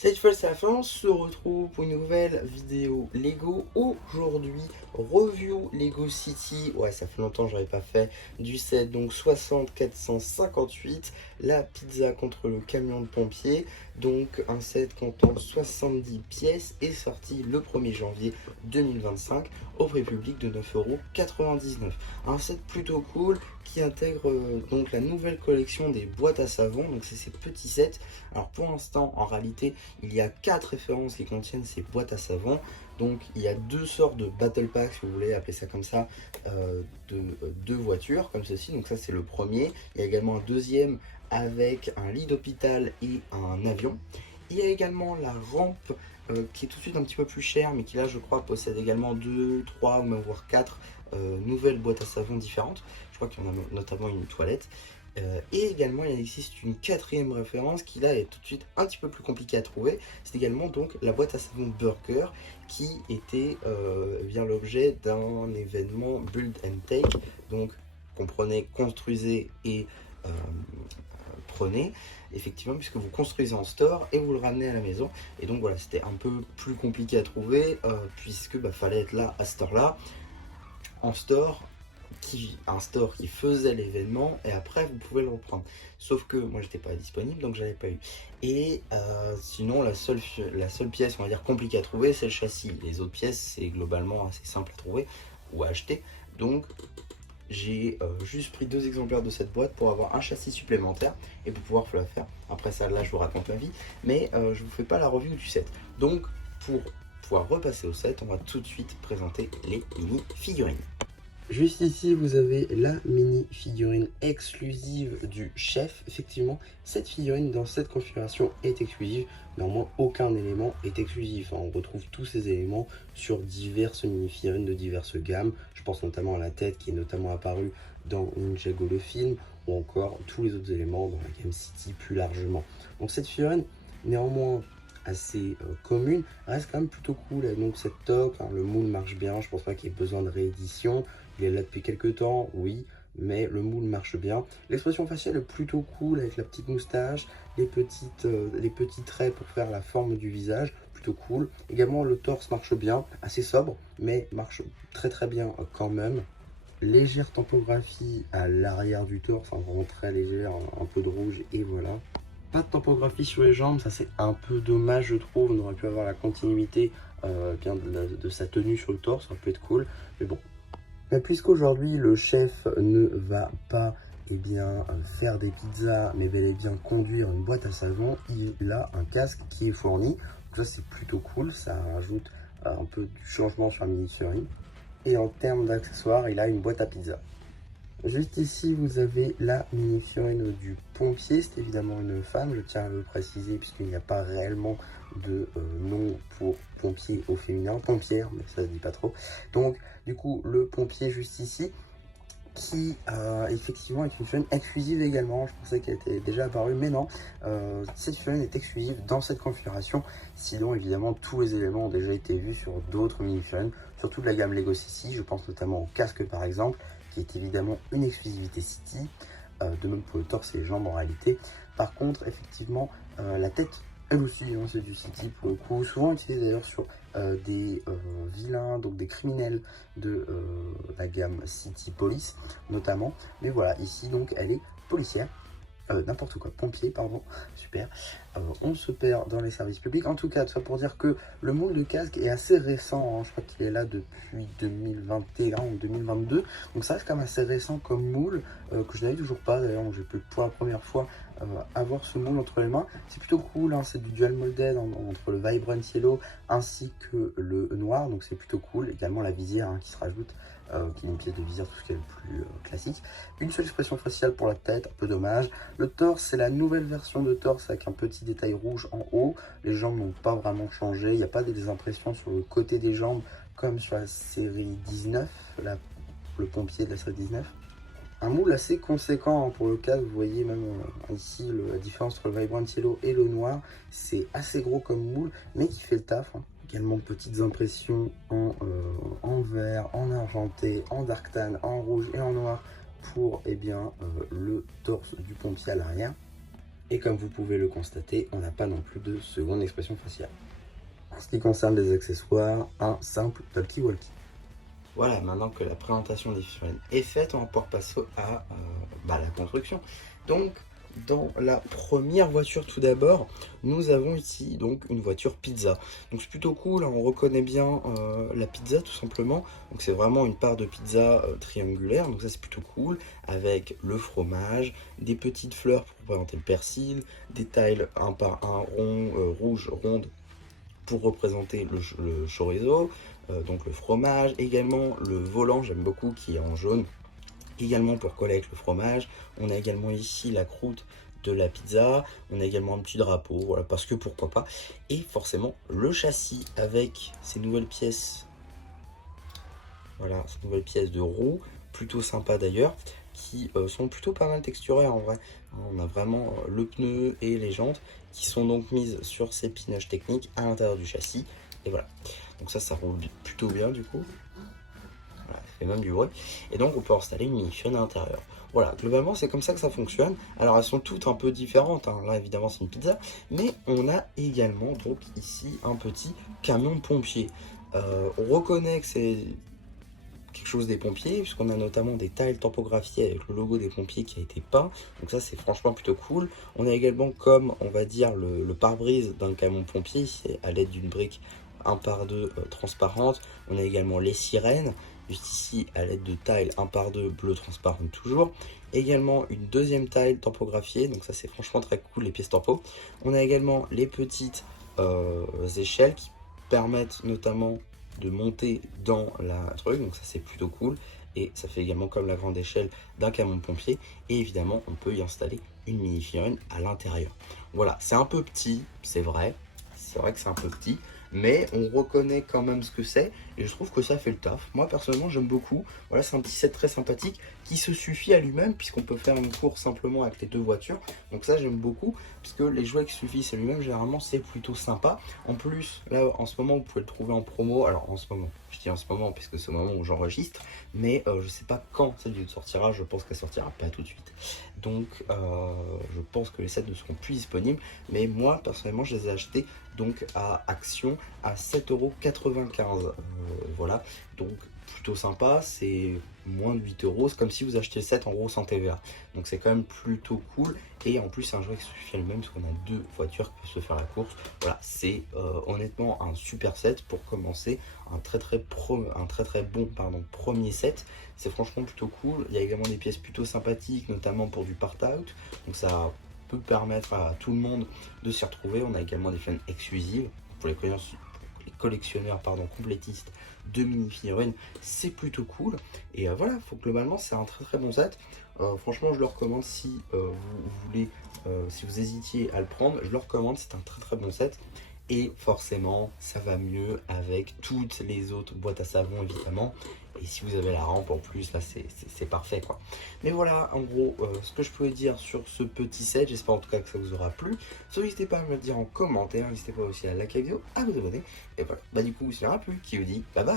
Cette fois, c'est la fin, on se retrouve pour une nouvelle vidéo Lego. Aujourd'hui, review Lego City. Ouais, ça fait longtemps que j'avais pas fait du set. Donc 60 458, la pizza contre le camion de pompiers. Donc un set comptant 70 pièces est sorti le 1er janvier 2025 au prix public de 9,99 €. Un set plutôt cool qui intègre donc la nouvelle collection des boîtes à savon. Donc c'est ces petits sets. Alors pour l'instant, en réalité, il y a 4 références qui contiennent ces boîtes à savon. Donc il y a deux sortes de battle packs, si vous voulez appeler ça comme ça, de deux voitures comme ceci. Donc ça c'est le premier. Il y a également un deuxième avec un lit d'hôpital et un avion. Il y a également la rampe qui est tout de suite un petit peu plus chère, mais qui là je crois possède également 2, 3 ou même voire 4 nouvelles boîtes à savon différentes. Je crois qu'il y en a notamment une toilette. Et également il existe une quatrième référence qui là est tout de suite un petit peu plus compliquée à trouver. C'est également donc la boîte à savon Burger qui était bien l'objet d'un événement Build and Take. Donc comprenez, construisez et prenez, effectivement, puisque vous construisez en store et vous le ramenez à la maison. Et donc voilà, c'était un peu plus compliqué à trouver puisque fallait être là à ce store là en store, un store qui faisait l'événement, et après vous pouvez le reprendre. Sauf que moi j'étais pas disponible, donc j'avais pas eu. Et sinon la seule pièce, on va dire, compliquée à trouver, c'est le châssis. Les autres pièces c'est globalement assez simple à trouver ou à acheter. Donc j'ai juste pris 2 exemplaires de cette boîte pour avoir un châssis supplémentaire et pour pouvoir la faire. Après ça, là je vous raconte ma vie, mais je vous fais pas la review du set. Donc pour pouvoir repasser au set, on va tout de suite présenter les mini figurines. Juste ici, vous avez la mini figurine exclusive du chef. Effectivement, cette figurine dans cette configuration est exclusive. Néanmoins, aucun élément est exclusif. On retrouve tous ces éléments sur diverses mini figurines de diverses gammes. Je pense notamment à la tête qui est notamment apparue dans Ninjago le film, ou encore tous les autres éléments dans la gamme City plus largement. Donc cette figurine, néanmoins assez commune, reste quand même plutôt cool. Et donc cette toque, hein, le moule marche bien, je pense pas qu'il y ait besoin de réédition. Il est là depuis quelques temps, oui, mais le moule marche bien. L'expression faciale est plutôt cool avec la petite moustache, les petits traits pour faire la forme du visage, plutôt cool. Également le torse marche bien, assez sobre, mais marche très bien quand même. Légère tampographie à l'arrière du torse, hein, vraiment très légère, un peu de rouge et voilà. Pas de tampographie sur les jambes, ça c'est un peu dommage je trouve. On aurait pu avoir la continuité bien de sa tenue sur le torse, ça peut être cool, mais bon. Mais puisqu'aujourd'hui le chef ne va pas faire des pizzas, mais bel et bien conduire une boîte à savon, il a un casque qui est fourni. Donc ça c'est plutôt cool, ça rajoute un peu du changement sur la mini-figurine. Et en termes d'accessoires, il a une boîte à pizza. Juste ici, vous avez la mini-figurine du pompier. C'est évidemment une femme, je tiens à le préciser, puisqu'il n'y a pas réellement de nom pour pompier au féminin. Pompière, mais ça ne dit pas trop. Donc, du coup, le pompier juste ici, qui effectivement est une figurine exclusive également. Je pensais qu'elle était déjà apparue, mais non. Cette figurine est exclusive dans cette configuration. Sinon, évidemment, tous les éléments ont déjà été vus sur d'autres mini-figurines, surtout de la gamme Lego City. Je pense notamment au casque, par exemple, qui est évidemment une exclusivité City, de même pour le torse et les jambes en réalité. Par contre, effectivement, la tête, elle aussi, hein, c'est du City pour le coup, souvent utilisé d'ailleurs sur des vilains, donc des criminels de la gamme City Police notamment. Mais voilà, ici donc elle est policière. N'importe quoi, pompier, pardon, super. On se perd dans les services publics. En tout cas, tout ça pour dire que le moule de casque est assez récent, hein. Je crois qu'il est là depuis 2021 ou 2022. Donc ça reste quand même assez récent comme moule, que je n'avais toujours pas. D'ailleurs, j'ai pu pour la première fois avoir ce moule entre les mains. C'est plutôt cool, hein. C'est du dual molded entre le Vibrant Yellow ainsi que le noir. Donc c'est plutôt cool. Également la visière, hein, qui se rajoute, qui est une pièce de visière, tout ce qui est le plus classique. Une seule expression faciale pour la tête, un peu dommage. Le torse, c'est la nouvelle version de torse avec un petit détail rouge en haut. Les jambes n'ont pas vraiment changé. Il n'y a pas des impressions sur le côté des jambes comme sur la série 19, le pompier de la série 19. Un moule assez conséquent, hein, pour le cas, vous voyez même ici la différence entre le Vibrant Yellow et le noir. C'est assez gros comme moule, mais qui fait le taf, hein. Également petites impressions en vert, en argenté, en dark tan, en rouge et en noir pour le torse du pompier à l'arrière. Et comme vous pouvez le constater, on n'a pas non plus de seconde expression faciale. En ce qui concerne les accessoires, un simple talkie-walkie. Voilà, maintenant que la présentation des figurines est faite, on va pouvoir passer à la construction. Donc, dans la première voiture tout d'abord, nous avons ici donc une voiture pizza. Donc c'est plutôt cool, hein, on reconnaît bien la pizza tout simplement. Donc c'est vraiment une part de pizza triangulaire, donc ça c'est plutôt cool, avec le fromage, des petites fleurs pour représenter le persil, des tiles un par un rond, rouge, ronde pour représenter le chorizo, donc le fromage, également le volant, j'aime beaucoup, qui est en jaune, également pour coller avec le fromage. On a également ici la croûte de la pizza, on a également un petit drapeau, voilà, parce que pourquoi pas, et forcément le châssis avec ces nouvelles pièces, voilà, ces nouvelles pièces de roue, plutôt sympa d'ailleurs, qui sont plutôt pas mal texturées en vrai. On a vraiment le pneu et les jantes qui sont donc mises sur ces pinages techniques à l'intérieur du châssis, et voilà. Donc ça roule plutôt bien du coup. Voilà, ça fait même du bruit. Et donc on peut installer une mini-chaîne à l'intérieur. Voilà, globalement c'est comme ça que ça fonctionne. Alors elles sont toutes un peu différentes, hein. Là évidemment c'est une pizza, mais on a également donc ici un petit camion de pompier. On reconnaît que c'est quelque chose des pompiers, puisqu'on a notamment des tiles tampographiées avec le logo des pompiers qui a été peint, donc ça c'est franchement plutôt cool. On a également, comme on va dire, le pare-brise d'un camion pompier, c'est à l'aide d'une brique 1 par 2 transparente. On a également les sirènes, juste ici à l'aide de tiles 1 par 2 bleu transparente toujours. Également une deuxième tile tampographiée, donc ça c'est franchement très cool, les pièces tempo. On a également les petites échelles qui permettent notamment de monter dans la truc, donc ça c'est plutôt cool, et ça fait également comme la grande échelle d'un camion de pompier, et évidemment on peut y installer une mini figurine à l'intérieur. Voilà, c'est un peu petit, c'est vrai que c'est un peu petit, mais on reconnaît quand même ce que c'est, et je trouve que ça fait le taf. Moi personnellement j'aime beaucoup. Voilà, c'est un petit set très sympathique qui se suffit à lui-même, puisqu'on peut faire une course simplement avec les deux voitures, donc ça j'aime beaucoup, puisque les jouets qui suffisent à lui-même, généralement c'est plutôt sympa. En plus, là en ce moment vous pouvez le trouver en promo, alors en ce moment, je dis en ce moment puisque c'est au moment où j'enregistre, mais je sais pas quand cette vidéo sortira, je pense qu'elle sortira pas tout de suite. Donc je pense que les sets ne seront plus disponibles, mais moi personnellement je les ai achetés donc à Action à 7,95 €. Voilà, donc plutôt sympa, c'est moins de 8 €, c'est comme si vous achetez le 7 en gros sans TVA. Donc c'est quand même plutôt cool, et en plus c'est un jouet qui suffit à lui-même parce qu'on a deux voitures qui peuvent se faire la course. Voilà, c'est honnêtement un super set pour commencer un très bon premier set. C'est franchement plutôt cool. Il y a également des pièces plutôt sympathiques, notamment pour du part-out, donc ça peut permettre à tout le monde de s'y retrouver. On a également des figurines exclusives pour les collectionneurs complétistes de mini figurines, c'est plutôt cool. Et voilà, globalement c'est un très bon set. Franchement je le recommande si vous voulez, si vous hésitiez à le prendre, je le recommande, c'est un très bon set. Et forcément ça va mieux avec toutes les autres boîtes à savon évidemment, et si vous avez la rampe en plus, là c'est parfait quoi. Mais voilà en gros ce que je pouvais dire sur ce petit set. J'espère en tout cas que ça vous aura plu. N'hésitez pas à me le dire en commentaire, n'hésitez pas aussi à liker la vidéo, à vous abonner, et voilà, du coup s'il n'y aura plus, qui vous dit bye bye.